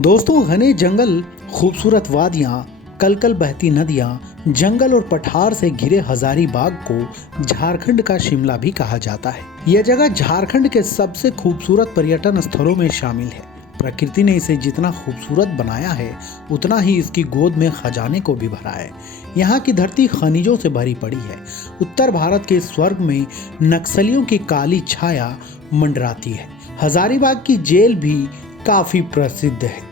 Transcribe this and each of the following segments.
दोस्तों, घने जंगल, खूबसूरत वादियां, कलकल बहती नदियां, जंगल और पठार से घिरे हजारीबाग को झारखंड का शिमला भी कहा जाता है। यह जगह झारखंड के सबसे खूबसूरत पर्यटन स्थलों में शामिल है। प्रकृति ने इसे जितना खूबसूरत बनाया है, उतना ही इसकी गोद में खजाने को भी भरा है। यहाँ की धरती खनिजों से भरी पड़ी है। उत्तर भारत के स्वर्ग में नक्सलियों की काली छाया मंडराती है। हजारीबाग की जेल भी काफी प्रसिद्ध है।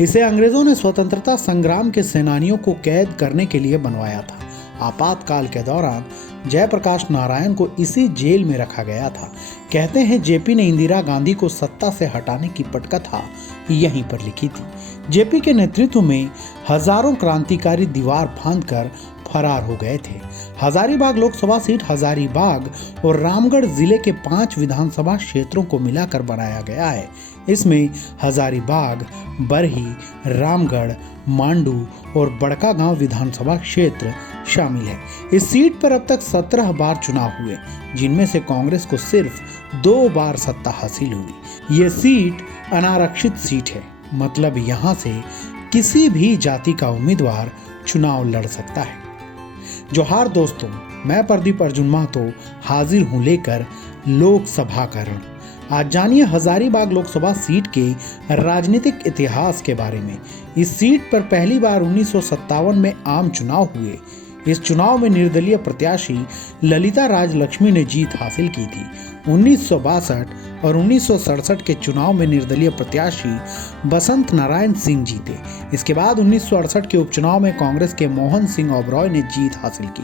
इसे अंग्रेजों ने स्वतंत्रता संग्राम के सेनानियों को कैद करने के लिए बनवाया था। आपातकाल के दौरान जयप्रकाश नारायण को इसी जेल में रखा गया था। कहते हैं जेपी ने इंदिरा गांधी को सत्ता से हटाने की पटकथा यहीं पर लिखी थी। जेपी के नेतृत्व में हजारों क्रांतिकारी दीवार फांदकर फरार हो गए थे। हजारीबाग लोकसभा सीट हजारीबाग और रामगढ़ जिले के 5 विधानसभा क्षेत्रों को मिलाकर बनाया गया है। इसमें हजारीबाग, बरही, रामगढ़, मांडू और बड़कागांव विधानसभा क्षेत्र शामिल है। इस सीट पर अब तक 17 बार चुनाव हुए, जिनमें से कांग्रेस को सिर्फ 2 बार सत्ता हासिल हुई। ये सीट अनारक्षित सीट है, मतलब यहाँ से किसी भी जाति का उम्मीदवार चुनाव लड़ सकता है। जोहार दोस्तों, मैं प्रदीप अर्जुन महतो हाजिर हूँ लेकर लोकसभा का रण। आज जानिए हजारीबाग लोकसभा सीट के राजनीतिक इतिहास के बारे में। इस सीट पर पहली बार 1957 में आम चुनाव हुए। इस चुनाव में निर्दलीय प्रत्याशी ललिता राजलक्ष्मी ने जीत हासिल की थी। 1962 और 1967 के चुनाव में निर्दलीय प्रत्याशी बसंत नारायण सिंह जीते। इसके बाद 1968 के उपचुनाव में कांग्रेस के मोहन सिंह ओबरॉय ने जीत हासिल की।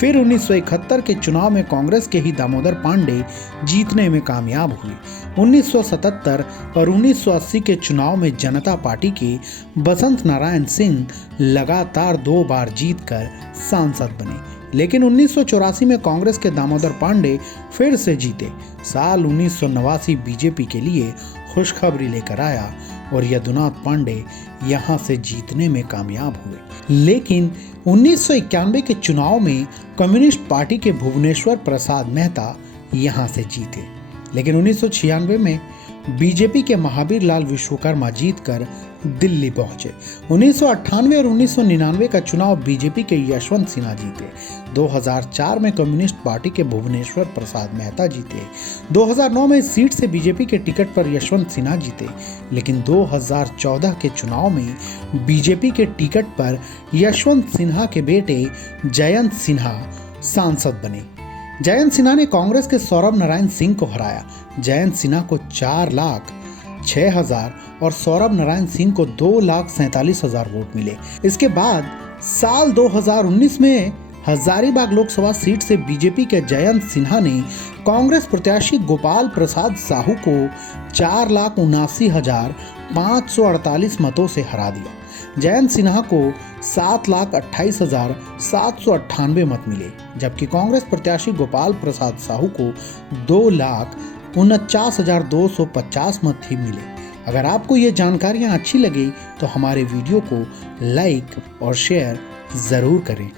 फिर 1971 के चुनाव में कांग्रेस के ही दामोदर पांडे जीतने में कामयाब हुए। 1977 और 1980 के चुनाव में जनता पार्टी के बसंत नारायण सिंह लगातार 2 बार जीतकर सांसद बने, लेकिन 1984 में कांग्रेस के दामोदर पांडे फिर से जीते। साल 1989 बीजेपी के लिए खुशखबरी लेकर आया और यदुनाथ पांडे यहां से जीतने में कामयाब हुए। लेकिन 1991 के चुनाव में कम्युनिस्ट पार्टी के भुवनेश्वर प्रसाद मेहता यहां से जीते, लेकिन 1996 में बीजेपी के महावीर लाल विश्वकर्मा जीतकर दिल्ली पहुंचे। 1998 और 1999 का चुनाव बीजेपी के यशवंत सिन्हा जीते। 2004 में कम्युनिस्ट पार्टी के भुवनेश्वर प्रसाद मेहता जीते। 2009 में इस सीट से बीजेपी के टिकट पर यशवंत सिन्हा जीते, लेकिन 2014 के चुनाव में बीजेपी के टिकट पर यशवंत सिन्हा के बेटे जयंत सिन्हा सांसद बने। जयंत सिन्हा ने कांग्रेस के सौरभ नारायण सिंह को हराया। जयंत सिन्हा को 4,06,000 और सौरभ नारायण सिंह को 2,47,000 वोट मिले। इसके बाद साल 2019 में हजारीबाग लोकसभा सीट से बीजेपी के जयंत सिन्हा ने कांग्रेस प्रत्याशी गोपाल प्रसाद साहू को 4,79,548 मतों से हरा दिया। जयंत सिन्हा को 7,28,798 मत मिले, जबकि कांग्रेस प्रत्याशी गोपाल प्रसाद साहू को 2,49,250 मत ही मिले। अगर आपको ये जानकारियां अच्छी लगी तो हमारे वीडियो को लाइक और शेयर जरूर करें।